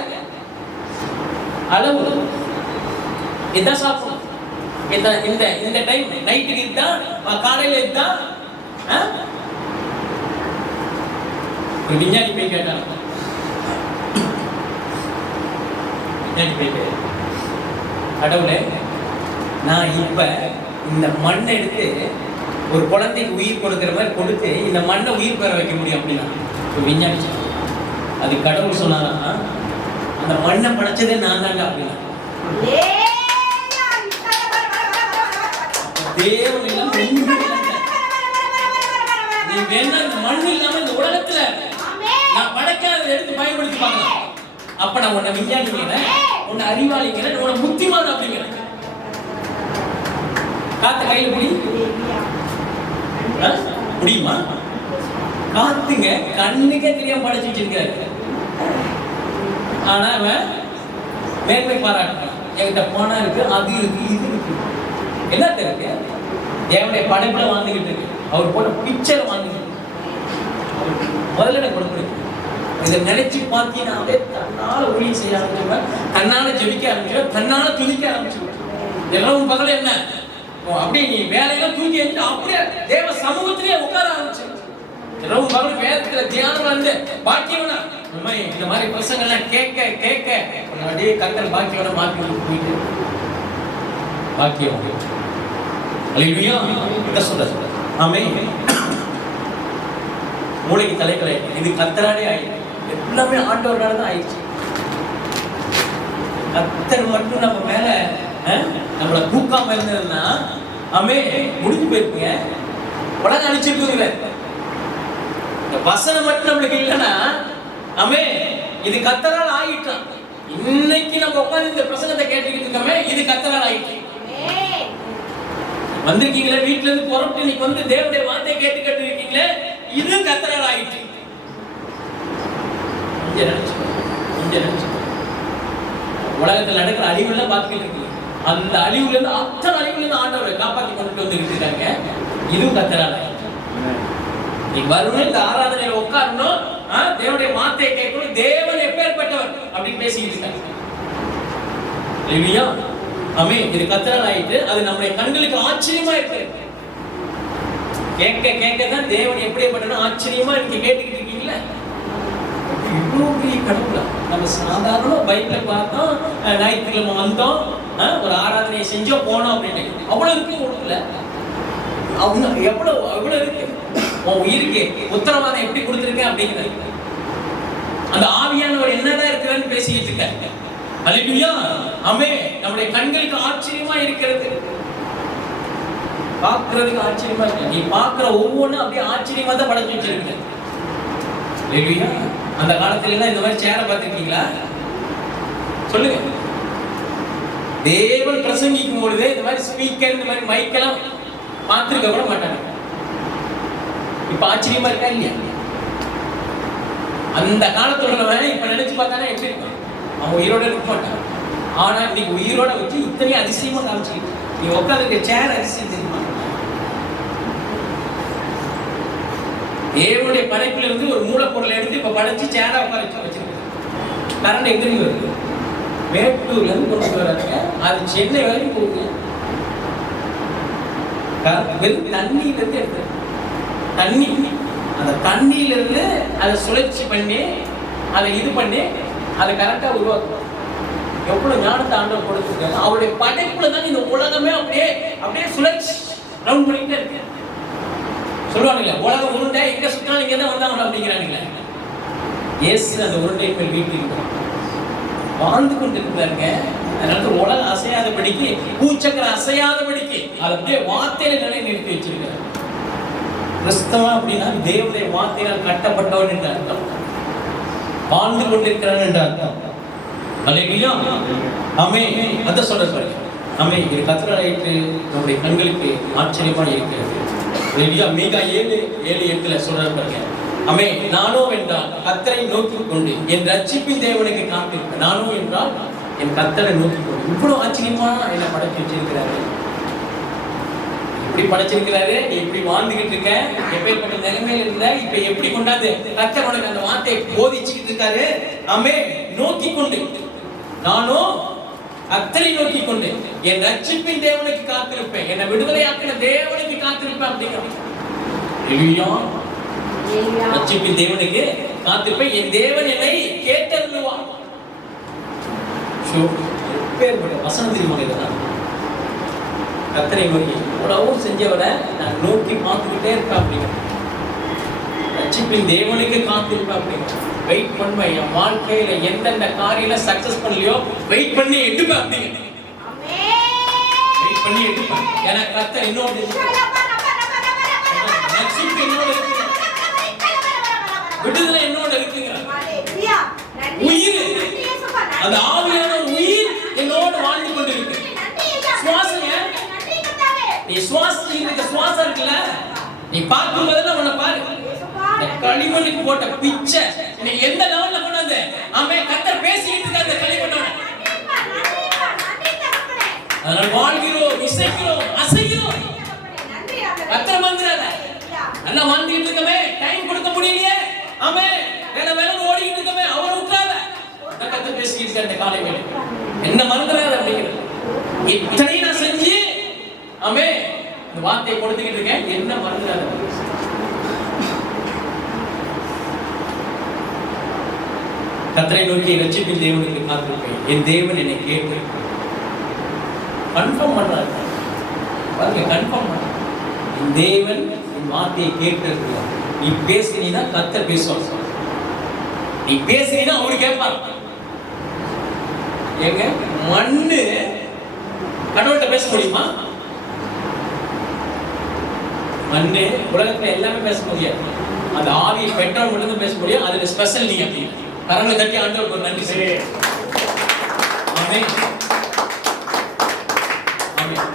இல்ல அளவு. இதான் சாப்பிடணும். இந்த டைம் நைட்டுக்கு இதுதான், காலையில இதுதான். ஒரு விஞ்ஞானி போய் கேட்டாங்க, கடவுளே, நான் இப்ப இந்த மண்ணை எடுத்து ஒரு குழந்தைக்கு உயிர் கொடுக்கிற மாதிரி கொடுத்து இந்த மண்ணை உயிர் பெற வைக்க முடியும் அப்படின்னா ஒரு விஞ்ஞானி. அது கடவுள் சொன்னாரா, அந்த மண்ணை படைச்சதே நான் தாங்க அப்படின்னா. தேவன் எல்லாம் நீ வேணா இந்த மண் இல்லாம இந்த உலகத்துல நான் படைக்காத எடுத்து பயன்படுத்தி பார்க்கலாம். அப்ப நான் உன்னை விஞ்ஞானிக்கிறேன், உன்னை அறிவாளிக்கிறேன், உன்னை புத்திமான் அப்படிங்கிறேன். காத்த கையில முடியுமா? காத்துங்க கண்ணுக்கே தெரியாம படைச்சு வச்சிருக்காரு. ஆனா அவன் மேன்மை பாராட்டுறான். என்கிட்ட பணம் இருக்கு, அது இருக்கு, இது இருக்கு, எல்லாத்தையும் இருக்கு. தேவனுடைய படைப்புல வாழ்ந்துகிட்டு இருக்கு. அவர் போல பிக்சர் வாழ்ந்துகிட்டு முதல்ல கொடுக்குறேன். இதை நினைச்சு பார்த்தீங்கன்னா அப்படியே தன்னால ஊழியம் செய்ய ஆரம்பிச்சுருவேன், தன்னால ஜெபிக்க ஆரம்பிச்சுருவேன், தன்னால துதிக்க ஆரம்பிச்சுருவேன். இதெல்லாம் பகல என்ன அப்படியே நீ வேலையெல்லாம் தூக்கி எடுத்து அப்படியே தேவ சமூகத்திலேயே உட்கார ஆரம்பிச்சு இரவு பகல் வேதத்துல தியானம் வந்து பாக்கியவனா இந்த மாதிரி பிரசங்கெல்லாம் கேட்க கேட்க அப்படியே கத்தர் பாக்கியவனை மாற்றி போயிட்டு பாக்கியம். அல்லேலூயா. என்ன சொல்றது? ஆமென். மூளைக்கு தலைக்கலை இது கத்தராலே ஆயிடுச்சு. எல்லாமே ஆண்டவரால தான் ஆயிடுச்சு. கத்தர் மட்டும் நம்ம மேல நம்மளை தூக்காம இருந்ததுன்னா முடிஞ்சு போயிருக்குங்க. உலகம் அழிச்சிருக்குங்க. இந்த வசனம் மட்டும் நம்மளுக்கு இல்லைன்னா இது கத்தரால் ஆயிட்டான். இன்னைக்கு நம்ம உட்கார்ந்து இந்த பிரசங்கத்தை கேட்டுக்கிட்டு இருக்கோமே, இது கத்தரால் ஆயிட்டு. வந்திருக்கீங்களா வீட்டுல இருந்து புறப்பட்டு இன்னைக்கு வந்து தேவனுடைய வார்த்தையை கேட்டு இருக்கீங்களே, இது கத்தரால் ஆயிட்டு. உலகத்தில் நடக்கிற அழிவுலாம் பார்த்துக்கிட்டு இருக்கு. அந்த அழிவுல இருந்து அத்தனை அழிவுல இருந்து ஆண்டவரை காப்பாற்றி கொண்டு வந்து இருக்காங்க. இதுவும் கத்தரால் ஆயிட்டு. நீங்க வரணும், இந்த ஆராதனையில உட்காரணும், தேவனுடைய வார்த்தையை கேட்கணும், தேவன் எப்பேற்பட்டவர் அப்படின்னு பேசிக்கிட்டு இருக்காங்க. இல்லையா? இது கத்தரால் ஆயிட்டு. அது நம்முடைய கண்களுக்கு ஆச்சரியமா இருக்கு. கேட்க கேட்கதான் தேவன் எப்படிப்பட்டது ஆச்சரியமா இருக்கு. கேட்டுக்கிட்டு இருக்கீங்களா? இவ்வளவு பெரிய கடவுளா? நம்ம சாதாரண பைபிளை பார்த்தோம், ஞாயிற்றுக்கிழமை வந்தோம், ஒரு ஆராதனையை செஞ்சோம், போனோம் அப்படின்னு அவ்வளவு இருக்கு. கொடுக்கல அவங்க எவ்வளவு இருக்கு. உன் உயிருக்கு உத்தரவாதம் எப்படி கொடுத்துருக்கேன் அப்படிங்கிறது. அந்த ஆவியானவர் என்னதான் இருக்கிறான்னு பேசிக்கிட்டு இருக்காங்க. அல்லேலூயா. ஆமென். நம்முடைய கண்களுக்கு ஆச்சரியமா இருக்கிறது, பார்க்கிறதுக்கு ஆச்சரியமா இருக்கு. நீ பார்க்கிற ஒவ்வொன்றும் அப்படியே ஆச்சரியமா தான் படைச்சு வச்சிருக்க. அல்லேலூயா. அந்த காலத்துல எல்லாம் இந்த மாதிரி சேரை பார்த்திருக்கீங்களா? சொல்லுங்க. தேவன் பிரசங்கிக்கும் பொழுது இந்த மாதிரி ஸ்பீக்கர், இந்த மாதிரி மைக்கெல்லாம் பார்த்திருக்க கூட மாட்டாங்க. இப்ப ஆச்சரியமா இருக்கா இல்லையா? அந்த காலத்துல உள்ளவன் இப்ப நினைச்சு பார்த்தானே எப்படி இருக்கும்? அவன் உயிரோட இருக்க மாட்டான். ஆனா இன்னைக்கு உயிரோட வச்சு இத்தனை அதிசயமா காமிச்சுக்கிட்டு நீ உட்காந்துருக்க சேர் அதிசயம் தெரியுமா? தேவனுடைய படைப்புல இருந்து ஒரு மூலப்பொருளை எடுத்து இப்ப படைச்சு சேரா உட்கார வச்சிருக்கு. கரண்ட் எங்க இருந்து வருது? மேட்டூர்ல இருந்து கொண்டு வராங்க. அது சென்னை வரைக்கும் போகுது. வெறும் தண்ணியில இருந்து எடுத்து தண்ணி, அந்த தண்ணியில இருந்து அதை சுழற்சி பண்ணி அதை இது பண்ணி அதை கரெக்டா உருவாக்கும். எவ்வளவு ஞானத்தை ஆண்டவர் கொடுத்துருக்காங்க. அவருடைய படைப்புல தான் இந்த உலகமே அப்படியே அப்படியே சுழற்சி ரவுண்ட் பண்ணிக்கிட்டே இருக்கு. சொல்லுவானுங்களே, உலகம் உருண்டை, எங்க சுத்தினாலும் இங்க தான் வந்தாங்க அப்படிங்கிறானுங்களே. இயேசு அந்த உருண்டை மேல் வீட்டில் வாழ்ந்து கொண்டு இருக்கிறாருங்க. அதனால உலகம் அசையாதபடிக்கு, பூச்சக்கரம் அசையாதபடிக்கு அதை அப்படியே வார்த்தையில நிலைநிறுத்தி வச்சிருக்காரு. கிறிஸ்தவம் அப்படின்னா தேவனுடைய வார்த்தையால் கட்டப்பட்டவன் என்று அர்த்தம், வாழ்ந்து கொண்டிருக்கிறான் என்று அர்த்தம். அல்லேலூயா. ஆமென். அத சொல்ற பாருங்க. ஆமென். இது கர்த்தராயிற்று நம்முடைய கண்களுக்கு ஆச்சரியமா இருக்கிறது. அல்லேலூயா. மீகா 7:8 சொல்றாரு பாருங்க. ஆமென். நானோ என்றால் கர்த்தரை நோக்கிக் கொண்டு என் ரட்சிப்பின் தேவனுக்கு காத்திருப்பேன். நானோ என்றால் என் கர்த்தரை நோக்கிக் கொண்டு. இவ்வளவு ஆச்சரியமா என்ன படைச்சு வச்சிருக்கிறாரு. இப்படி படைச்சிருக்கிறாரு. நீ இப்படி வாழ்ந்துகிட்டு இருக்க, எப்பேற்பட்ட நிலைமையில இருந்த, இப்ப எப்படி கொண்டாந்து கர்த்தர் உனக்கு அந்த வார்த்தையை போதிச்சுக்கிட்டு இருக்காரு. ஆமென். நோக்கி கொண்டு, நானும் கர்த்தரை நோக்கி கொண்டு என் ரட்சிப்பின் தேவனுக்கு காத்திருப்பேன், என்னை விடுதலையாக்கின தேவனுக்கு காத்திருப்பேன் அப்படிங்கிறான். ரட்சிப்பின் தேவனுக்கு காத்திருப்பேன், என் தேவன் என்னை கேட்டருளுவார். வசனம் தெரியுமா? கர்த்தரை நோக்கி உலகம் செஞ்சவரை நான் நோக்கி பார்த்துக்கிட்டே இருப்பேன் அப்படிங்கிற. ரட்சிப்பின் தேவனுக்கு காத்திருப்பேன் அப்படிங்கிற. வெயிட் பண்ணுவேன், என் வாழ்க்கையில எந்தெந்த காரியல சக்சஸ் பண்ணலையோ வெயிட் பண்ணி எடுப்பேன் அப்படிங்கிற. வெயிட் பண்ணி எடுப்பேன். ஏன்னா கர்த்தர் இன்னொரு ரட்சிப்பு என்னோட இருக்குங்க, விடுதலை என்னோட இருக்குங்க, உயிர் அந்த ஆவியான உயிர் என்னோட வாழ்ந்து கொண்டு இருக்கு. சுவாசம் நீ சுவாசிக்க சுவாசம் இருக்குல்ல, நீ பார்க்கும் போதெல்லாம் உன்னை பாரு. களிமண்ணுக்கு போட்ட பிச்சை நீ எந்த லெவல்ல கொண்டாந்து அவன் கர்த்தர் பேசிக்கிட்டு இருக்க அந்த களிமண்ணோட. அதனால வாழ்கிறோம், இசைக்கிறோம், அசைக்கிறோம். கர்த்தர் மந்திராத நல்லா வாழ்ந்துட்டு இருக்கமே, டைம் கொடுக்க முடியலையே, அவன் வேலை ஓடிக்கிட்டு இருக்கமே, அவர் விட்டுறாத. கர்த்தர் பேசிக்கிட்டு இருக்க அந்த காலை வேலை என்ன மறந்துடாத அப்படிங்கிறது. இத்தனை நான் செஞ்சு ஆமே இந்த வார்த்தையை கொடுத்துக்கிட்டு இருக்கேன், என்ன மறந்துடாத. கர்த்தரை நோக்கி ரட்சிப்பின் தேவனுக்கு காத்திருப்பேன், என் தேவன் என்னை கேட்டு கன்ஃபார்ம் பண்றாரு பாருங்க, கன்ஃபார்ம் பண்ற என் தேவன் என் வார்த்தையை கேட்டு. நீ பேசினா கர்த்தர் பேசுவார், நீ பேசினா அவரு கேட்பார். ஏங்க மண்ணு கடவுள்கிட்ட பேச முடியுமா? மண்ணு உலகத்துல எல்லாமே பேச முடியாது, அந்த ஆவி பெட்ரோல் மட்டும் தான் பேச முடியும். அதுல ஸ்பெஷல் நீ அப்படி கரங்களை தட்டி ஆண்டவருக்கு ஒரு நன்றி சொல்லு. ஆமென் ஆமென்.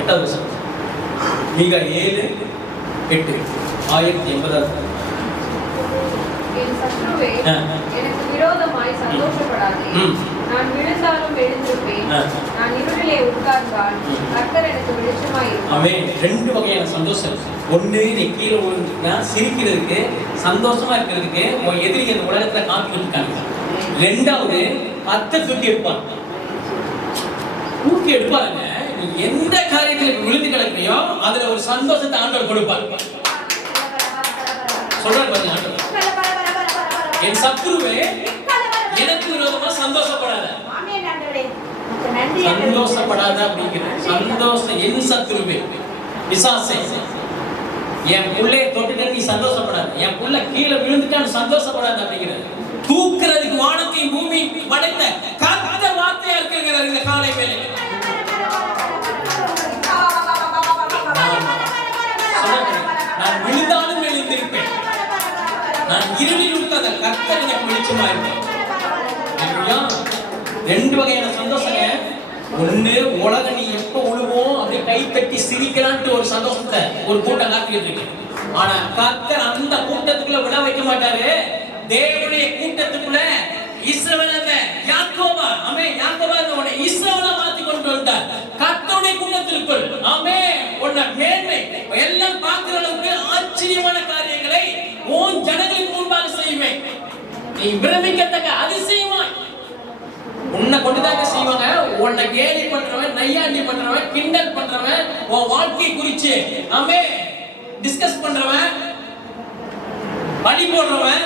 8வது வசனம் மீகா 7:8 1080. என் சத்துருவே எனக்கு விரோதமாய் சந்தோஷப்படாதே, நான் விழுந்தாலும் எழுந்திருப்பேன், நான் இருளிலே உட்கார்ந்தால் கர்த்தர் எனக்கு வெளிச்சமாய் இருப்பார். ஆமென். ரெண்டு வகையான சந்தோஷம். ஒண்ணு நீ கீழே விழுந்துட்டா சிரிக்கிறதுக்கு, சந்தோஷமா இருக்கிறதுக்கு உன் எதிரி இந்த உலகத்துல காத்துக்கிட்டு இருக்காங்க. ரெண்டாவது அத்தை தூக்கி எடுப்பாங்க, தூக்கி எடுப்பாங்க. நீ எந்த காரியத்துல விழுந்து கிடக்கிறியோ அதுல ஒரு சந்தோஷத்தை ஆண்டவர் கொடுப்பாங்க. சொல்றாரு பாருங்க ஆண்டவர், என் சத்துருவே எனக்கு விரோதமா சந்தோஷப்படாத, சந்தோஷப்படாத அப்படிங்கிற சந்தோஷம். என் சத்துருவே பிசாசே, என் புள்ளைய தொட்டுட்டு நீ சந்தோஷப்படாத, என் புள்ள கீழே விழுந்துட்டான்னு சந்தோஷப்படாத அப்படிங்கிற. தூக்குறதுக்கு வானத்தையும் பூமி படைத்த கர்த்தர் வார்த்தையா இருக்குங்கிறார் இந்த காலை வேளையில. நான் விழுந்தாலும் எழுந்திருப்பேன், நான் இருளில் உட்கார்ந்த கர்த்தர் எனக்கு வெளிச்சமா இருப்பேன். ரெண்டு வகையான சந்தோஷங்க. ஒண்ணு உலக நீ எப்ப உழுவோம் அப்படி கை தட்டி சிரிக்கலான்ட்டு ஒரு சந்தோஷத்தை ஒரு கூட்டம் காத்துக்கிட்டு இருக்கு. ஆனா கர்த்தர் அந்த கூட்டத்துக்குள்ள விட வைக்க மாட்டாரு. தேவனுடைய கூட்டத்துக்குள்ள இஸ்ரவேல் அந்த யாக்கோபா, ஆமென், யாக்கோபா உன்னை இஸ்ரவேலா மாத்தி கொண்டு வந்தார். கர்த்தருடைய கூட்டத்திற்குள் ஆமென் உன்னை மேன்மை எல்லாம் பார்க்கிற அளவுக்கு ஆச்சரியமான காரியங்களை உன் ஜனங்களுக்கு முன்பாக செய்வேன். நீ பிரமிக்கத்தக்க அதிசயமாய் உன்னை கொண்டுதாங்க செய்வாங்க. உன்னை கேலி பண்றவன், நையாண்டி பண்றவன், கிண்டல் பண்றவன், உன் வாழ்க்கை குறிச்சு ஆமென் டிஸ்கஸ் பண்றவன், பழி போடுறவன்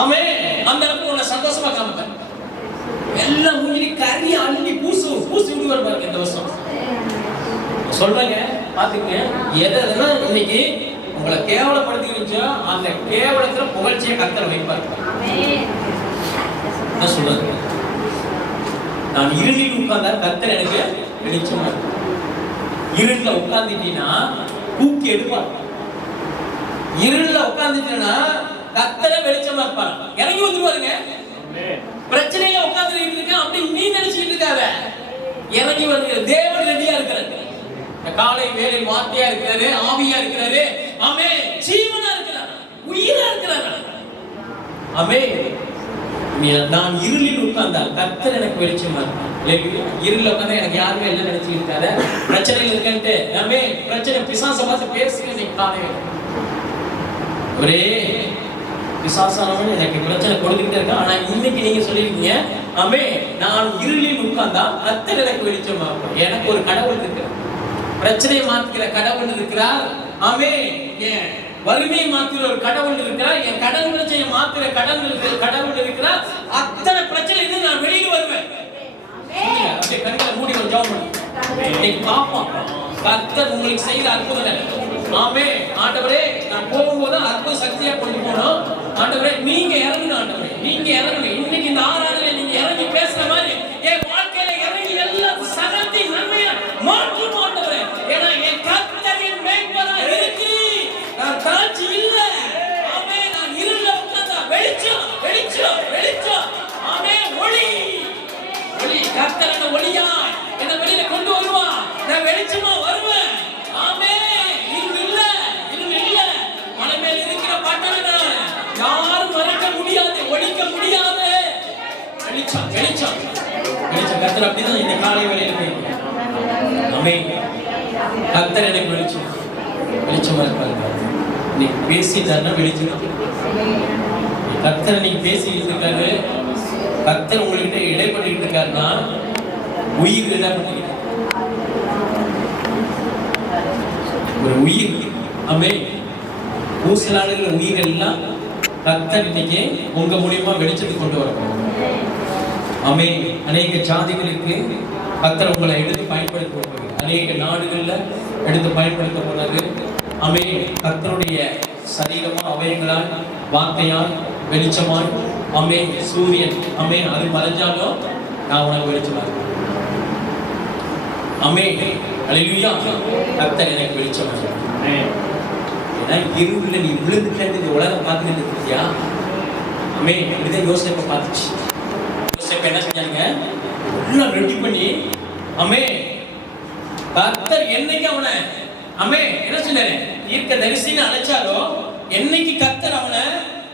ஆமென் அந்த அளவுக்கு உன்னை சந்தோஷமா காமிப்பேன். எல்லாம் மூஞ்சி கறி அள்ளி பூசி விடுவார் பாருங்க இந்த வருஷம். சொல்றேங்க பாத்துக்கங்க, எதெல்லாம் இன்னைக்கு உங்களை கேவலப்படுத்தி இருந்துச்சோ அந்த கேவலத்துல புகழ்ச்சியை கர்த்தர் வைப்பார். என்ன சொல்றது? நான் இருளில் உட்கார்ந்தா கர்த்தர் எனக்கு வெளிச்சமா இருக்கும். இருளில் உட்கார்ந்துட்டீங்கன்னா தூக்கி எடுப்பார். இருளில் உட்கார்ந்துட்டீங்கன்னா கர்த்தரை வெளிச்சமா இருப்பார். இறங்கி வந்துருவாருங்க. பிரச்சனையில உட்கார்ந்து இருக்க அப்படி நீ நினைச்சுக்கிட்டு இருக்காத, இறங்கி வருகிற தேவன் ரெடியா இருக்கிறாரு. காலை வேலை வார்த்தையா இருக்கிறாரு, ஆவியா இருக்கிறாரு, ஆமென், ஜீவனா இருக்கிறார், உயிரா இருக்கிறார். ஆமென். நான் இருளில் உட்கார்ந்தால் கர்த்தர் எனக்கு வெளிச்சமா இருப்பார். இருளில் உட்கார்ந்தா எனக்கு யாருமே இல்லை நினைச்சுக்கிட்டு இருக்காத. பிரச்சனையில் இருக்கன்ட்டு பிரச்சனை பிசாசை பார்த்து பேசுங்க. இன்னைக்கு காலையில ஒரே பிசாசானவன் எனக்கு பிரச்சனை கொடுத்துக்கிட்டே இருக்கான். ஆனா இன்னைக்கு நீங்க சொல்லியிருக்கீங்க, ஆமே, நான் இருளில் உட்கார்ந்தா கர்த்தர் எனக்கு வெளிச்சமா இருப்பார். எனக்கு ஒரு கடவுள் இருக்கிறார், பிரச்சனையை மாத்துகிற கடவுள் இருக்கிறார். ஆமே, என் வறுமையை மாத்துகிற ஒரு கடவுள் இருக்கிறார், என் கடன் பிரச்சனையை மாத்துகிற கடவுள் இருக்கிறார். அத்தனை பிரச்சனை இருந்து நான் வெளியில வருவேன். அப்படியே கண்களை மூடி ஒரு ஜெபம் பண்ணுங்க. இன்னைக்கு பாப்போம் கர்த்தர் உங்களுக்கு செய்த அற்புதங்கள். ஆமே, ஆண்டவரே, நான் போகும்போது அற்புத சக்தியா கொண்டு போனோம். ஆண்டவரே, நீங்க இறங்கணும். ஆண்டவரே, நீங்க இறங்கணும். இன்னைக்கு இந்த ஆராதனை நீங்க இறங்கி பேசுற மாதிரி என் வாழ்க்கையில இறங்கி எல்லா சகத்தி நன்மையா மாற்றணும். ஆண்டவரே, ஏன்னா என் கர்த்தரின் மேய்ப்பரா இருக்கு, நான் தாழ்ச்சி இல்ல. ஆமே, நான் இருள உட்கார்ந்தா வெளிச்சம் வெளிச்சம் வெளிச்சம். ஆமே, ஒளி ஒளி, கர்த்தர் என்ன ஒளியா என்ன வெளியில கொண்டு வருவா, நான் வெளிச்சமா வருவேன். ஆமே, இருள் இல்ல மலை மேல இருக்கிற பட்டணங்கள் யாரும் மறைக்க முடியாது, ஒழிக்க முடியாது. வெளிச்சம் வெளிச்சம் வெளிச்சம். கர்த்தர் அப்படிதான் இந்த காலை வேளையில போய் ஆமே, கர்த்தர் எனக்கு வெளிச்சம் வெளிச்சமா இருப்பாரு. நீ பேசிட்டாருன்னா வெளிச்சம். கர்த்தர் நீங்க பேசிக்கிட்டு இருக்காரு, கர்த்தர் உங்ககிட்ட இடைப்பட்டு இருக்காருன்னா உயிர் இடைப்பட்டு ஒரு உயிர். ஆமே, ஊசலாடுகிற உயிர் எல்லாம் கர்த்தர் இன்னைக்கு உங்க மூலியமா வெளிச்சத்துக்கு கொண்டு வரணும். ஆமே, அநேக ஜாதிகளுக்கு கர்த்தர் உங்களை எடுத்து பயன்படுத்த போறாரு, அநேக நாடுகள்ல எடுத்து பயன்படுத்த போறாரு. ஆமே, கர்த்தருடைய சரீரமா அவயங்களால் வார்த்தையால் வெளிச்சமாய். ஆமே, சூரியன் ஆமே அது மறைஞ்சாலும் நான் உனக்கு வெளிச்சமா இருக்கேன். ஆமே, அல்லேலூயா. கர்த்தர் எனக்கு வெளிச்சமா இருக்கேன். ஏன்னா இருளுல நீ விழுந்துட்டேன்னு இந்த உலகம் பார்த்துட்டு இருக்கியா? ஆமே, இப்படிதான் யோசேப்பை பார்த்துச்சு. யோசேப்பை என்ன செஞ்சாங்க, எல்லாம் ரெடி பண்ணி ஆமே, கர்த்தர் என்னைக்கு அவனை ஆமே என்ன சொன்னாரு, தீர்க்க தரிசின்னு அழைச்சாரோ, என்னைக்கு கர்த்தர் அவனை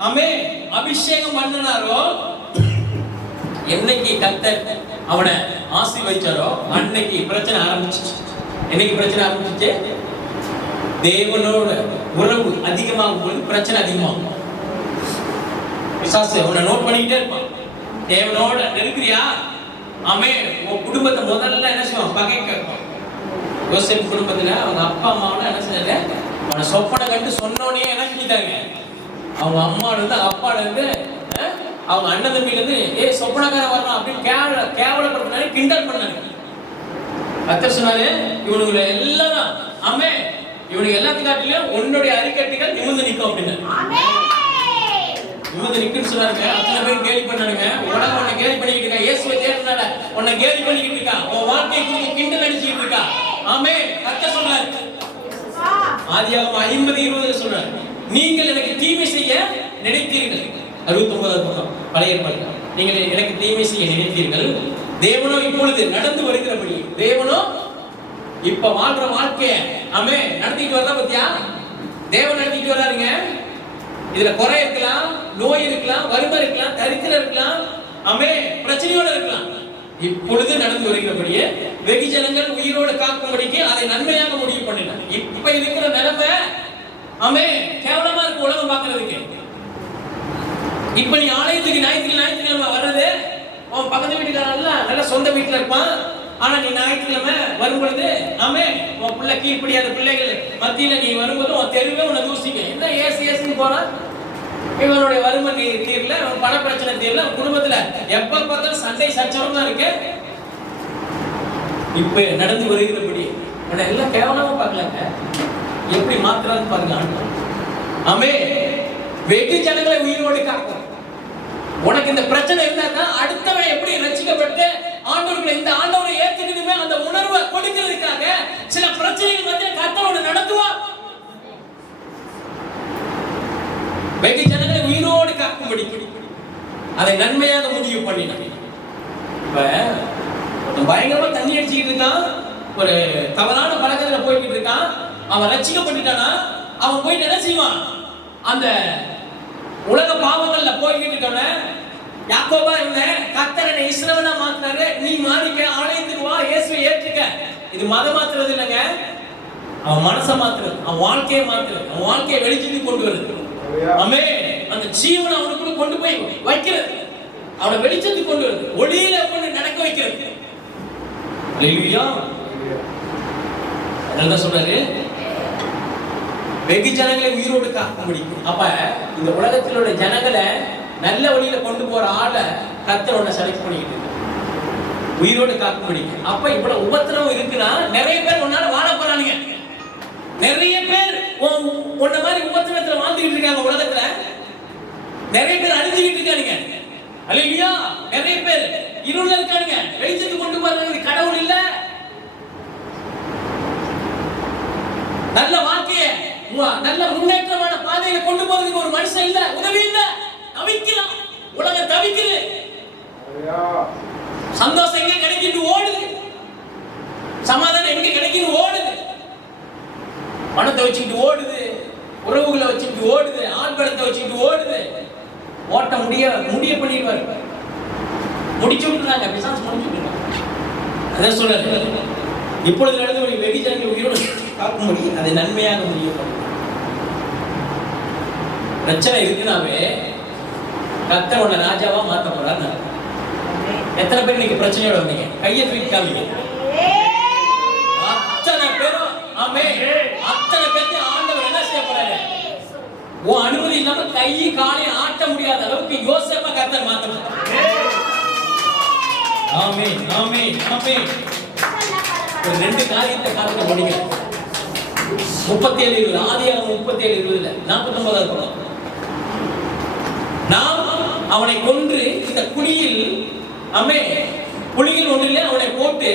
ஆமே அபிஷேகம் பண்ணினாரோ, என்னைக்கு கர்த்தர் அவனை ஆசீர்வதிச்சாரோ, அன்னைக்கு பிரச்சனை ஆரம்பிச்சிச்சு. என்னைக்கு பிரச்சனை ஆரம்பிச்சிச்சு? தேவனோட உறவு அதிகமாகும் போது பிரச்சனை அதிகமாகும். பிசாசு அவனை நோட் பண்ணிக்கிட்டே இருப்பான். தேவனோட நெருக்கிறியா? ஆமே, உன் குடும்பத்தை முதல்ல என்ன செய்வான், பகைக்க இருப்பான். யோசேப்பு குடும்பத்துல அவங்க அப்பா அம்மாவோட என்ன செஞ்சாங்க, அவனை சொப்பனை கண்டு சொன்னோடனே என்ன செஞ்சிட்டாங்க, அவங்க அம்மால இருந்து அப்பால இருந்து அவங்க அண்ணன் தம்பியில இருந்து சொப்பனக்காரன் வரலாம் அப்படின்னு கேவலப்படுத்தினாரு, கிண்டல் பண்ணாரு. கர்த்தர் சொன்னாரு, இவனுங்களை எல்லாரும் ஆமே, இவனுக்கு எல்லாத்துக்காட்டிலும் உன்னுடைய அரிக்கட்டுகள் நிமிர்ந்து நிற்கும் அப்படின்னு நிமிர்ந்து நிற்குன்னு சொன்னாருங்க. அத்தனை பேர் கேலி பண்ணானுங்க. உடனே உன்னை கேலி பண்ணிக்கிட்டு இருக்கா, இயேசுவை தேடுனால உன்னை கேலி பண்ணிக்கிட்டு இருக்கா, உன் வாழ்க்கை குறித்து கிண்டல் அடிச்சுக்கிட்டு இருக்கா. ஆமே, கர்த்தர் சொன்னாரு, ஆதியாகமம் 50:20 சொல்றாரு, நீங்கள் எனக்கு தீமை செய்ய நினைத்தீர்கள். 69 பக்கம் பழைய ஏற்பாடு. நீங்கள் எனக்கு தீமை செய்ய நினைத்தீர்கள், தேவனோ இப்பொழுது நடந்து வருகிறபடி, தேவனோ இப்ப வாழ்ற வாழ்க்கைய ஆமே நடத்திட்டு வரலாம். பத்தியா, தேவன் நடத்திட்டு வர்றாருங்க. இதுல குறை இருக்கலாம், நோய் இருக்கலாம், வறுமை இருக்கலாம், தரித்திரம் இருக்கலாம், ஆமே பிரச்சனையோட இருக்கலாம். இப்பொழுது நடந்து வருகிறபடியே வெகு ஜனங்கள் உயிரோடு காக்கும்படிக்கு அதை நன்மையாக முடிவு பண்ணினார். இப்ப இருக்கிற நிலைமை ஆமே கேவலமா இருக்கு உலகம் பார்க்கறதுக்கு. இப்ப நீ ஆலயத்துக்கு ஞாயிற்றுக்கிழமை வர்றது, உன் பக்கத்து வீட்டுக்காரன் நல்ல சொந்த வீட்டுல இருப்பான். ஆனா நீ ஞாயிற்றுக்கிழமை வரும் பொழுது ஆமே உன் பிள்ளை கீழ்ப்படியாத பிள்ளைகள் மத்தியில நீ வரும்போது உன் தெருவே உன்னை தூசிங்க. என்ன ஏசுன்னு போறான், இவனுடைய வறுமை தீரல, பண பிரச்சனை தீரல, குடும்பத்துல எப்ப பார்த்தாலும் சண்டை சச்சரவு தான் இருக்கு. இப்ப நடந்து வருகிறபடி எல்லாம் கேவலமா பார்க்கலாங்க, எப்படி மாத்துறான்னு பாருங்க. ஆமே, வெகு ஜனங்களை உயிரோடு காக்கும். உனக்கு இந்த பிரச்சனை இருந்தா அடுத்தவன் எப்படி ரட்சிக்கப்பட்டு ஆண்டவர்களை இந்த ஆண்டவரை ஏத்துக்கணுமே அந்த உணர்வை கொடுக்கிறதுக்காக சில பிரச்சனைகள் வந்து கர்த்தரோடு நடத்துவார். வெகு ஜனங்களை உயிரோடு காக்கும்படி அதை நன்மையாக முடிவு பண்ணினான். இப்ப பயங்கரமா தண்ணி அடிச்சுக்கிட்டு இருக்கான், ஒரு தவறான பழக்கத்துல போய்கிட்டு இருக்கான். அவன் ரட்சிக்கப்பட்டுட்டானா அவன் போயிட்டு என்ன செய்வான், அந்த உலக பாவங்கள்ல போய்கிட்டு இருக்கவன யாக்கோபா இருந்த கர்த்தரனை இஸ்ரவேலா மாத்தினாரு, நீ மாறிக்க, ஆலயத்துக்கு வா, இயேசுவை ஏற்றுக்க. இது மதம் மாத்துறது இல்லைங்க, அவன் மனசை மாத்துறது, அவன் வாழ்க்கையை மாத்துறது, அவன் வாழ்க்கையை வெளிச்சத்துக்கு கொண்டு வருது. ஆமே, அந்த ஜீவனை அவனுக்குள்ள கொண்டு போய் வைக்கிறது, அவனை வெளிச்சத்துக்கு கொண்டு வருது, ஒளியில கொண்டு நடக்க வைக்கிறது. அல்லேலூயா. அதனால சொல்றாரு வெகு ஜனங்களை உயிரோடு காக்க முடியும். அப்ப இந்த உலகத்தில் உள்ள ஜனங்களை நல்ல வழியில கொண்டு போற ஆளை கர்த்தர் உன்னை செலக்ட் பண்ணிக்கிட்டு இருக்கு, உயிரோடு காக்க முடியும். அப்ப இவ்வளவு உபத்திரவம் இருக்குன்னா நிறைய பேர் உன்னால வாழ போறானுங்க. நிறைய பேர் உன்ன மாதிரி உபத்திரவத்துல வாழ்ந்துகிட்டு இருக்காங்க உலகத்துல. நிறைய பேர் அழிஞ்சுக்கிட்டு இருக்கானுங்க. அல்லேலூயா. நிறைய பேர் இருள்ல இருக்கானுங்க. வெளிச்சத்துக்கு கொண்டு போறாங்க. கடவுள் இல்ல. நல்ல வாழ்க்கையை நல்ல முன்னேற்றமான பாதையில கொண்டு போறதுக்கு ஒரு மனுஷன் இல்ல, உதவி இல்ல. தவிக்கலாம், உலகம் தவிக்குது. சந்தோஷம் எங்க கிடைக்குது ஓடுது, சமாதானம் எங்க கிடைக்குது ஓடுது, பணத்தை வச்சுக்கிட்டு ஓடுது, உறவுகளை வச்சுக்கிட்டு ஓடுது, ஆள் பலத்தை வச்சுக்கிட்டு ஓடுது. ஓட்ட முடிய பண்ணிடுவாரு, முடிச்சு விட்டுறாங்க, பிசாசு முடிச்சு விட்டுறாங்க. அதான் சொல்றாரு, இப்பொழுது நடந்து வெகு ஜனங்களை உயிரோடு காக்க முடியும், அது நன்மையாக முடியும். பிரச்சனை இருக்குனாவே கர்த்தர் உன்னை ராஜாவா மாத்த போறாரு. எத்தனை பேர் இன்னைக்கு பிரச்சனையோட வந்தீங்க? கையை தூக்கி காமிங்க. அத்தனை பேரும் ஆமென். அத்தனை பேருக்கு ஆண்டவர் என்ன செய்ய போறாரு? உன் அனுமதி இல்லாம கை காலை ஆட்ட முடியாத அளவுக்கு யோசேப்பா கர்த்தர் மாத்த போறாரு. ஆமென் ஆமென் ஆமென். ஒரு ரெண்டு காரியத்தை காத்துக்க முடியுங்க. 37:20 ஆதியாகமம் 37:20 49வது பக்கம். நாம் அவனை கொன்று இந்த குழியில் புலிகள் ஒன்றிலே அவனை போட்டு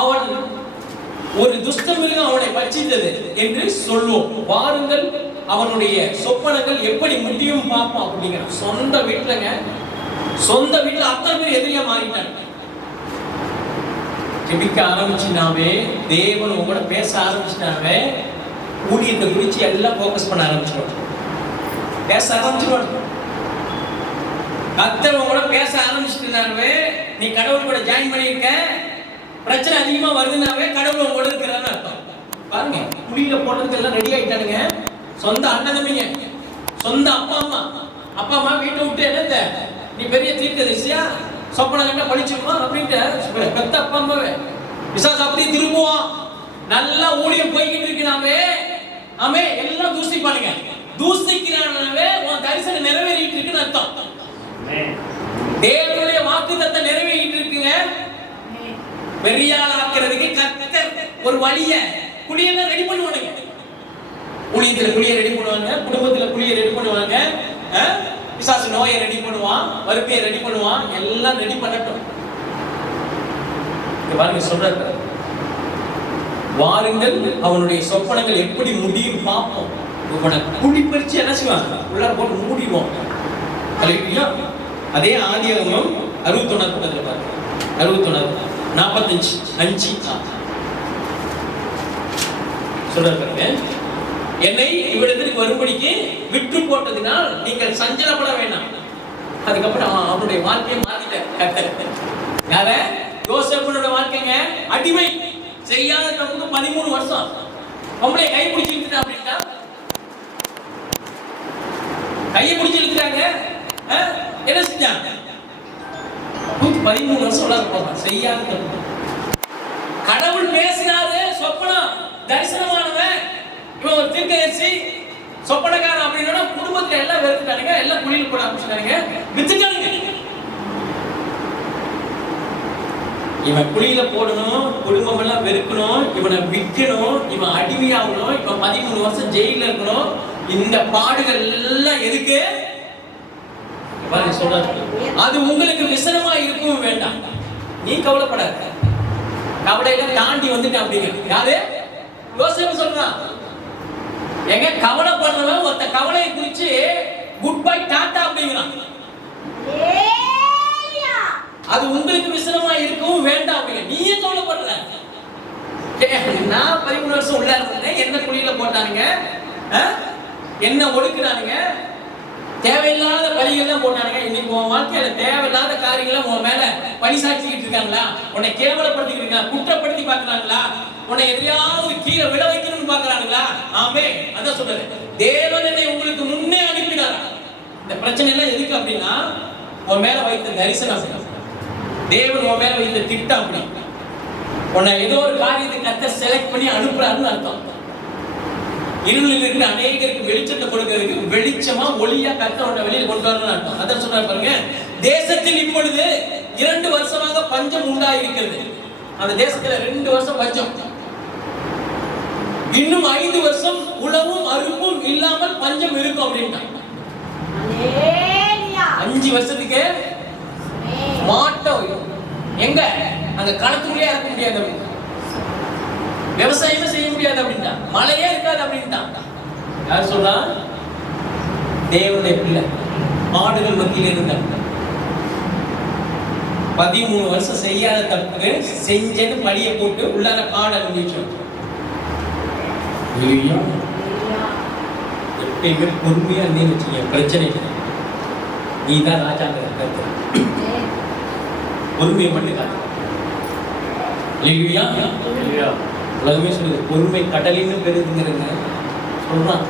அவன் ஒரு துஷ்டமிருகம் அவனை பட்சித்தது என்று சொல்லுவோம். வாருங்கள் அவனுடைய சொப்பனங்கள் எப்படி முடியும் பார்ப்போம் அப்படிங்கிற. சொந்த வீட்டுல அத்தனை பேர் எதிரியா மாறிட்டாங்க. ஜெபிக்க ஆரம்பிச்சுனாவே, தேவன் உங்களோட பேச ஆரம்பிச்சுனாவே, ஊழியத்தை குறிச்சு எல்லாம் போக்கஸ் பண்ண ஆரம்பிச்சிடுவாங்க, பேச ஆரம்பிச்சிடுவாங்க. கர்த்தர் உங்களோட பேச ஆரம்பிச்சுட்டாவே, நீ கடவுள் கூட ஜாயின் பண்ணியிருக்க, பிரச்சனை அதிகமா வருதுனாவே கடவுள் உங்களோட இருக்கிறான்னு அர்த்தம். பாருங்க, குடியில போடுறதுக்கு எல்லாம் ரெடி ஆயிட்டானுங்க. சொந்த அண்ணன் தம்பிங்க, சொந்த அப்பா அம்மா வீட்டை விட்டு என்னத்த நீ பெரிய தீர்க்கதரிசியா, சொப்பனை கண்டா படிச்சுக்குமா அப்படின்ட்டு பெத்த அப்பா அம்மாவே பிசாசு அப்படியே திரும்புவான். நல்லா ஊழியம் போய்கிட்டு இருக்கிறாவே, எல்லாம் தூசிப்பானுங்க. தூசிக்கிறானவே உன் தரிசனம் நிறைவேறிட்டு இருக்குன்னு அர்த்தம். தேவனுடைய வாக்குத்தத்தம் நிறைவேறிட்டு இருக்குங்க. பெரிய ஆளாக்குறதுக்கு கர்த்தர் ஒரு வழிய குடியெல்லாம் ரெடி பண்ணுவானுங்க. ஊழியத்துல குடிய ரெடி பண்ணுவாங்க, குடும்பத்துல குடிய ரெடி பண்ணுவாங்க, பிசாசு நோயை ரெடி பண்ணுவான், வறுமையை ரெடி பண்ணுவான், எல்லாம் ரெடி பண்ணட்டும். பாருங்க சொல்றாரு, வாருங்கள் அவனுடைய சொப்பனங்கள் எப்படி முடியும் பார்ப்போம். இவனை குடி பறிச்சு என்ன செய்வாங்க, உள்ள போட்டு மூடிடுவோம். அதே ஆதியாகமம் 61 பாருங்க, 61:45 சொல்றாரு, என்னை இவ்விடத்திற்கு வரும்படிக்கு விட்டு போட்டதினால் நீங்கள் சஞ்சலப்பட வேண்டாம். அதுக்கப்புறம் அவனுடைய வாழ்க்கையை மாத்திட்டார். யார? யோசேப்புடைய வாழ்க்கைங்க. அடிமை செய்யாத தப்புக்கு 13 வருஷம் அவங்களே கை பிடிச்சி இழுத்துட்டா அப்படின்ட்டா, கையை பிடிச்சி இழுத்துட்டாங்க. என்ன செஞ்சாங்க? 13 வருஷம் உலக போறான் செய்யாத தப்பு. கடவுள் பேசினாரு, சொப்பனம் தரிசனமானவன் இவன் ஒரு தீர்க்கதரிசி சொப்பனக்காரன் அப்படின்னா குடும்பத்துல எல்லாம் வெறுத்துட்டானுங்க, எல்லாம் குழியில் போட ஆரம்பிச்சுட்டானுங்க, வித்துட்டானுங்க. இவன் குழியில போடணும், குடும்பம் எல்லாம் வெறுக்கணும், இவனை விற்கணும், இவன் அடிமையாகணும், இவன் 13 வருஷம் ஜெயில இருக்கணும். இந்த பாடுகள் எல்லாம் எதுக்கு? சொல்றாரு, அது உங்களுக்கு விசனமா இருக்கவும் வேண்டாம், நீ கவலைப்படாத. கவலையில தாண்டி வந்துட்டான் அப்படிங்க. யாரு? யோசேப்பு சொல்றான். எங்க கவலைப்படுறவன் ஒருத்த கவலையை குறிச்சு குட் பை டாடா அப்படிங்கிறான். அது உங்களுக்கு விசனமா இருக்கவும் வேண்டாம் அப்படிங்க. நீயே கவலைப்படுற. நான் 13 வருஷம் உள்ள இருந்தேன், என்ன குழியில போட்டானுங்க, என்ன ஒடுக்குறானுங்க, தேவையில்லாத பழிகள்லாம் போட்டானுங்க. இன்னைக்கு உன் வாழ்க்கையில தேவையில்லாத காரியங்களை உன் மேல பழி சாட்சிக்கிட்டு இருக்காங்களா, உன்னை கேவலப்படுத்திக்கிட்டு இருக்காங்க, குற்றப்படுத்தி பாக்குறாங்களா, உன்னை எதையாவது கீழே விட வைக்கணும்னு பாக்குறாங்களா? ஆமே, அதான் சொல்றது. தேவன் என்னை உங்களுக்கு முன்னே அனுப்பினார். இந்த பிரச்சனை எல்லாம் எதுக்கு அப்படின்னா உன் மேல வைத்த தரிசனம், தேவன் உன் மேல வைத்த திட்டம். அப்படி உன்னை ஏதோ ஒரு காரியத்தை கத்த செலக்ட் பண்ணி அனுப்புறாருன்னு அர்த்தம். இருளில் இருக்கிற அநேகருக்கு வெளிச்சத்தை கொடுக்கிறதுக்கு வெளிச்சமா ஒளியா கத்த உன்னை வெளியில் கொண்டு வரணும்னு அர்த்தம். அதான் சொல்றாரு பாருங்க, தேசத்தில் இப்பொழுது 2 வருஷமாக பஞ்சம் உண்டாயிருக்கிறது. அந்த தேசத்துல 2 வருஷம் பஞ்சம், இன்னும் 5 வருஷம் உணவும் அறுப்பும் இல்லாமல் பஞ்சம் இருக்கும் அப்படின்ட்டான். 5 வருஷத்துக்கு மாட்டோம் எங்க அங்க களத்துக்குள்ளே இறக்க முடியாது அப்படின்னா, விவசாயமே செய்ய முடியாது அப்படின்ட்டா, மழையே இருக்காது அப்படின்ட்டான். யார் சொல்றா? தேவனுடைய பிள்ளை மாடுகள் மத்தியில் இருந்தாங்க. 13 வருஷம் செய்யாத தப்புக்கு செஞ்சேன்னு பழிய போட்டு உள்ளார காடை முடிச்சோம். எப்பயுமே பொறுமையா இருந்தே வச்சுக்க, பிரச்சனை நீ தான் ராஜாங்க பொறுமையை மட்டும் காட்டு. உலகமே சொல்லுது பொறுமை கடலின்னு பெருதுங்கிறங்க சொல்றான்.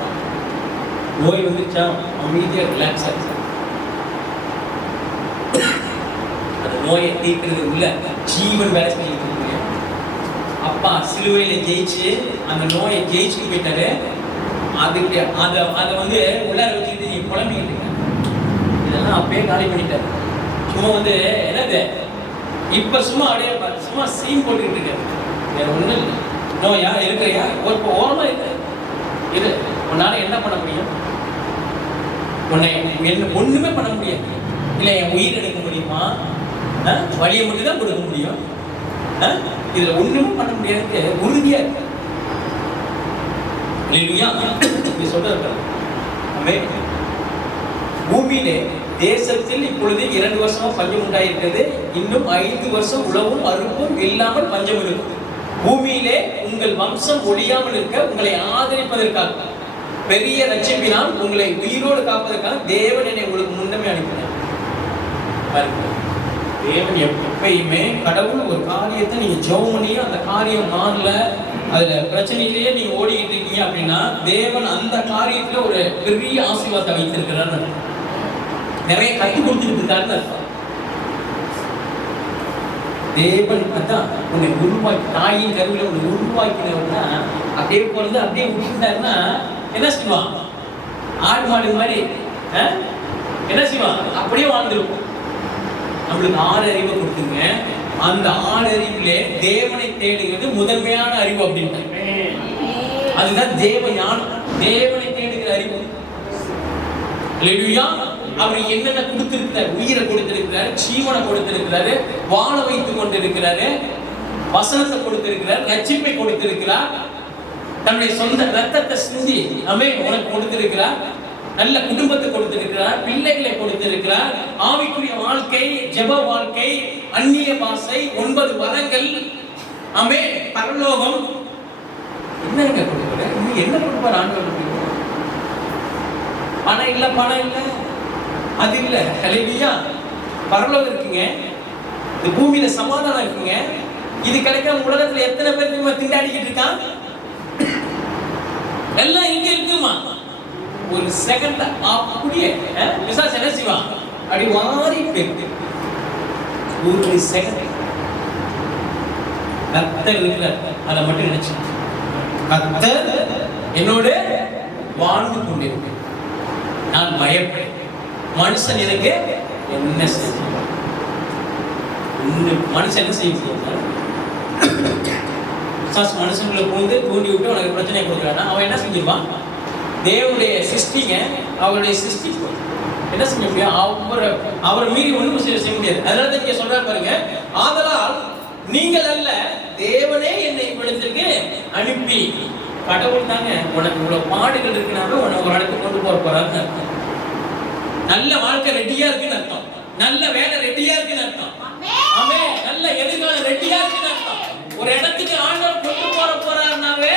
நோய் வந்துச்சா அமைதியா ரிலாக்ஸ் ஆச்சு. அந்த நோயை தீர்க்கிறது உள்ள ஜீவன் வேலை செஞ்சுட்டு இருக்கு. அப்பா சிலுவையில ஜெயிச்சு அந்த நோயை ஜெயிச்சுட்டு போயிட்டாரு. அதுக்கு அதை வந்து உள்ளார வச்சுக்கிட்டு நீ குழம்பிக்கிட்டு இருக்க, இதெல்லாம் அப்பயே காலி பண்ணிட்டாரு. சும்மா வந்து என்னது இப்ப சும்மா அப்படியே சும்மா சீன் போட்டுக்கிட்டு இருக்காரு, வேற ஒண்ணும் இல்லை. நோயா இருக்கிறையா இப்போ ஓரமா இருக்கு. இது உன்னால என்ன பண்ண முடியும்? உன்னை என்ன ஒண்ணுமே பண்ண முடியாது. இல்லை என் உயிர் எடுக்க முடியுமா? வழியை மட்டும் தான் கொடுக்க முடியும். இதுல ஒண்ணுமே பண்ண முடியாது, உறுதியா இருக்கு. சொல்ற பூமியிலே தேசத்தில் இப்பொழுது 2 வருஷமா பஞ்சம் உண்டாயிருக்கிறது. இன்னும் 5 வருஷம் உழவும் அறுப்பும் இல்லாமல் பஞ்சம் இருக்கும். பூமியிலே உங்கள் வம்சம் ஒழியாமல் இருக்க உங்களை ஆதரிப்பதற்காக பெரிய ரட்சிப்பினால் உங்களை உயிரோடு காப்பதற்காக தேவன் என்னை உங்களுக்கு முன்னமே அனுப்பினார். தேவன் எப்பயுமே கடவுள் ஒரு காரியத்தை நீங்க ஜெபம் பண்ணியும் அந்த காரியம் மாறல, அதுல பிரச்சனையிலேயே நீங்க ஓடிக்கிட்டு இருக்கீங்க அப்படின்னா தேவன் அந்த காரியத்துல ஒரு பெரிய ஆசீர்வாதத்தை வைத்திருக்கிறார், நிறைய கற்றுக் கொடுத்துட்டு இருக்காருன்னு அர்த்தம். தேவன் அதான் உன்னை உருவாக்கி தாயின் கருவில உன்னை உருவாக்கினவர்னா அப்படியே பிறந்து அப்படியே விட்டுட்டாருன்னா என்ன செய்வான்? ஆடு மாடு மாதிரி என்ன செய்வான்? அப்படியே வாழ்ந்துருக்கும். நம்மளுக்கு 6 அறிவை கொடுத்துங்க. அந்த 6 அறிவிலே தேவனை தேடுகிறது முதன்மையான அறிவு அப்படின்ட்டு, அதுதான் தேவ ஞானம், தேவனை தேடுகிற அறிவு. அவர் என்னென்ன கொடுத்திருக்கிறார்? உயிரை கொடுத்திருக்கிறார், ஜீவனை கொடுத்திருக்கிறாரு, வாழ வைத்துக் கொண்டிருக்கிறாரு, வசனத்தை கொடுத்திருக்கிறார், ரட்சிப்பை கொடுத்திருக்கிறார், தன்னுடைய சொந்த ரத்தத்தை சிந்தி உனக்கு கொடுத்திருக்கிறார், நல்ல குடும்பத்தை கொடுத்திருக்கிறார், பிள்ளைகளை கொடுத்திருக்கிறார், ஆவிக்குரிய வாழ்க்கை, ஜெப வாழ்க்கை, அந்நிய பாஷை, 9 வரங்கள், பரலோகம். என்னங்க கொடுக்குற? இன்னும் என்ன கொடுப்பார் ஆண்டவர்? பணம் இல்ல, பணம் இல்ல, அது இல்ல. ஹல்லேலூயா. பரலோகம் இருக்குங்க, இந்த பூமியில சமாதானம் இருக்குங்க. இது கிடைக்காம உலகத்துல எத்தனை பேர் திண்டாடிக்கிட்டு இருக்கான்? எல்லாம் இங்க இருக்குமா? ஒரு செகண்ட் அப்படியே பிசாசு என்ன செய்வான்? அப்படி வாரி போயிட்டு ஒரு செகண்ட் கர்த்தர் இருக்கிறார், அதை மட்டும் நினைச்சு கர்த்தர் என்னோடு வாழ்ந்து கொண்டிருக்க நான் பயப்படேன். மனுஷன் எனக்கு என்ன செய்ய? மனுஷன் என்ன செய்ய முடியாது? மனுஷங்களை போந்து தூண்டி விட்டு உனக்கு பிரச்சனை கொடுக்குறான்னா அவன் என்ன செஞ்சிருவான்? தேவனுடைய சிருஷ்டிங்க, அவருடைய சிருஷ்டி என்ன செய்ய முடியும்? அவரை மீறி ஒன்றும் செய்ய முடியாது. அதனால தான் இங்க சொல்றாரு பாருங்க, ஆதலால் நீங்கள் அல்ல தேவனே என்னை இவ்விடத்திற்கு அனுப்பி. கடவுள் தாங்க உனக்கு இவ்வளவு பாடுகள் இருக்குனாலும் உன்னை ஒரு இடத்துக்கு கொண்டு போறாருன்னு அர்த்தம். நல்ல வாழ்க்கை ரெடியா இருக்குன்னு அர்த்தம், நல்ல வேலை ரெடியா இருக்குன்னு அர்த்தம், நல்ல எதிர்காலம் ரெடியா இருக்குன்னு அர்த்தம். ஒரு இடத்துக்கு ஆண்டவர் கொண்டு போறாருனாவே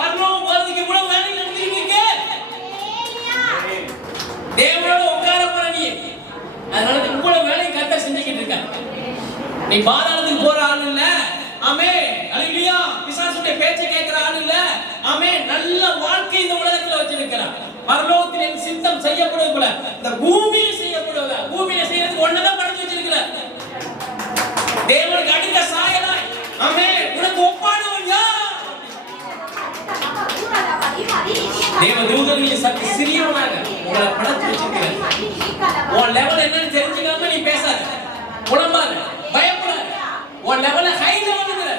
பரலோகம் போறதுக்கு இவ்வளவு வேலை நடந்துருக்கு. தேவனோட உட்கார போற நீ, அதனால இவ்வளவு வேலையை கரெக்டா செஞ்சுக்கிட்டு இருக்க. நீ பாதாளத்துக்கு போற ஆள் இல்ல, அல்லேலூயா. பிசாசுடைய பேச்சை கேட்கிற ஆள் இல்ல, நல்ல வாழ்க்கை இந்த உலகத்துல வச்சிருக்கிறான். பரலோகத்தில் என் சித்தம் செய்யப்படுவது போல தேவனுக்கு அடுத்த சாயலாய். ஆமென். உனக்கு ஒப்பானவன் யார்? தேவ தூதர்களின் சக்தி சிறியவனாக உங்களை படைச்சு வச்சிருக்கிறேன். உன் லெவல் என்னன்னு தெரிஞ்சுக்காம நீ பேசாத, புலம்பாத, பயப்படாத. உன் லெவல ஹை லெவல்ங்கற.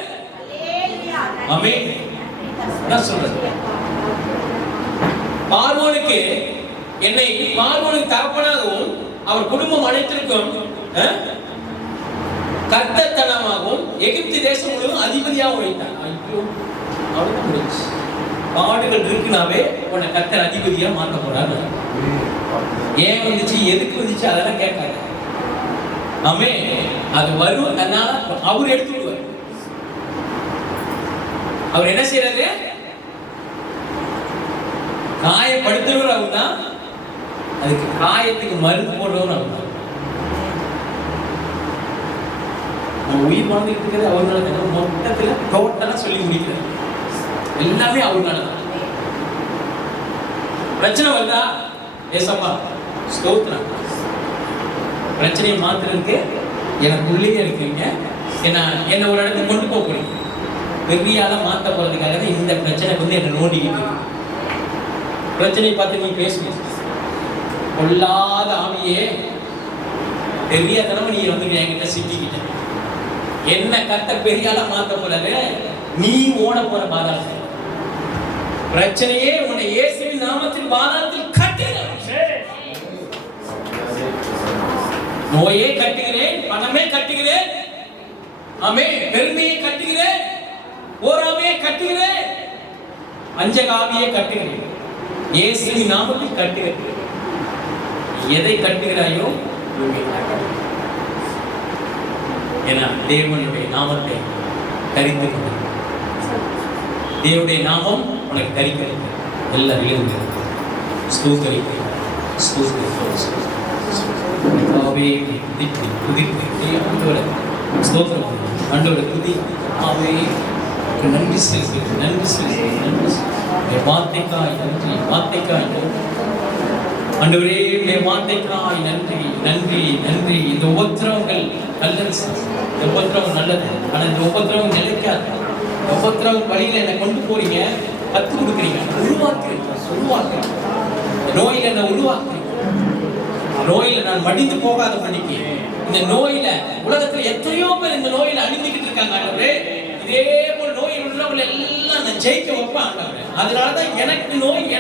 ஆமென். நான் சொல்றேன், பார்வோனுக்கு என்னை பார்வோனுக்கு தகப்பனாகவும் அவர் குடும்பம் அனைத்திற்கும் கர்த்தத்தனமாகவும் எகிப்து தேசம் முழுவதும் அதிபதியாகவும் வைத்தார். ஐயோ, அவ்வளவுதான் முடிஞ்சு. பாடுகள் இருக்குனாவே உன்னை கர்த்தர் அதிபதியா மாத்த போறாரு. ஏன் வந்துச்சு, எதுக்கு வந்துச்சு அதெல்லாம் கேட்காத. ஆமே, அது வரும். அதனால அவர் எடுத்துடுவார். அவர் என்ன செய்யறாரு? காயப்படுத்துறவர் அவர் தான், அதுக்கு காயத்துக்கு மருந்து போடுறவர் அவர் தான். உயிர் வாழ்ந்துட்டு இருக்கிறது அவர்னால. மொத்தத்துல டோட்டலா சொல்லி முடிக்கிறார், எல்லாமே அவர்னால தான். பிரச்சனை வருதா? ஏசப்பா ஸ்தோத்திரம். பிரச்சனையை மாத்துறதுக்கு எனக்குள்ளேயே இருக்கீங்க. என்ன ஒரு இடத்துக்கு கொண்டு போக போறீங்க. பெரியால மாத்த போறதுக்காக தான் இந்த பிரச்சனை வந்து என்ன நோண்டிக்கிட்டு இருக்கு. பிரச்சனையை பார்த்து நீ பேசணும். கொல்லாத ஆவியே, தெரியாதனமா நீ வந்து என்கிட்ட சிக்கிக்கிட்ட. என்ன கர்த்தர் பெரியால மாத்த போறாரு? நீ ஓட போற பாதாளத்தில். பிரச்சனையே உன்னை இயேசுவின் நாமத்தில் பாதாளத்தில் கட்டுகிறேன். நோயே கட்டுகிறேன், பணமே கட்டுகிறேன், ஆமென், பெருமையை கட்டுகிறேன், போராமையை கட்டுகிறேன், பஞ்சகாவியை கட்டுகிறேன், இயேசுவின் நாமத்தில் கட்டுகிறேன். எதை கட்டுகிறாயோ என தேவனுடைய நாமத்தை கரித்து கொண்டு, தேவனுடைய நாமம் உனக்கு கரிக்கிறது. எல்லாம் விழுந்து ஸ்தோத்திரிக்கிறேன். ஆண்டவரை துதி. நன்றி செலுத்துகிறேன், நன்றி செலுத்துகிறேன், நன்றி செலுத்துகிறேன். வார்த்தைக்காய் நன்றி, வார்த்தைக்காய் நன்றி ஆண்டவரே. வார்த்தைக்காய் நன்றி, நன்றி, நன்றி. இந்த உபத்திரவங்கள் நல்லது, இந்த உபத்திரவம் நல்லது. ஆனால் இந்த உபத்திரவம் நிலைக்காது. உபத்திரவம் வழியில என்னை கொண்டு போறீங்க, கற்றுக் கொடுக்குறீங்க, உருவாக்குறீங்க. நோயில என்ன உருவாக்குறீங்க. நோயில நான் மடிந்து போகாத பண்ணிக்கு. இந்த நோயில உலகத்துல எத்தனையோ பேர் இந்த நோயில அணிந்துகிட்டு இருக்காங்க ஆண்டவரே. இதே போல் நோயில் உள்ளவங்களை எல்லாம் நான் ஜெயிக்க வைப்பேன் ஆண்டவரே. அதனாலதான் எனக்கு நோய்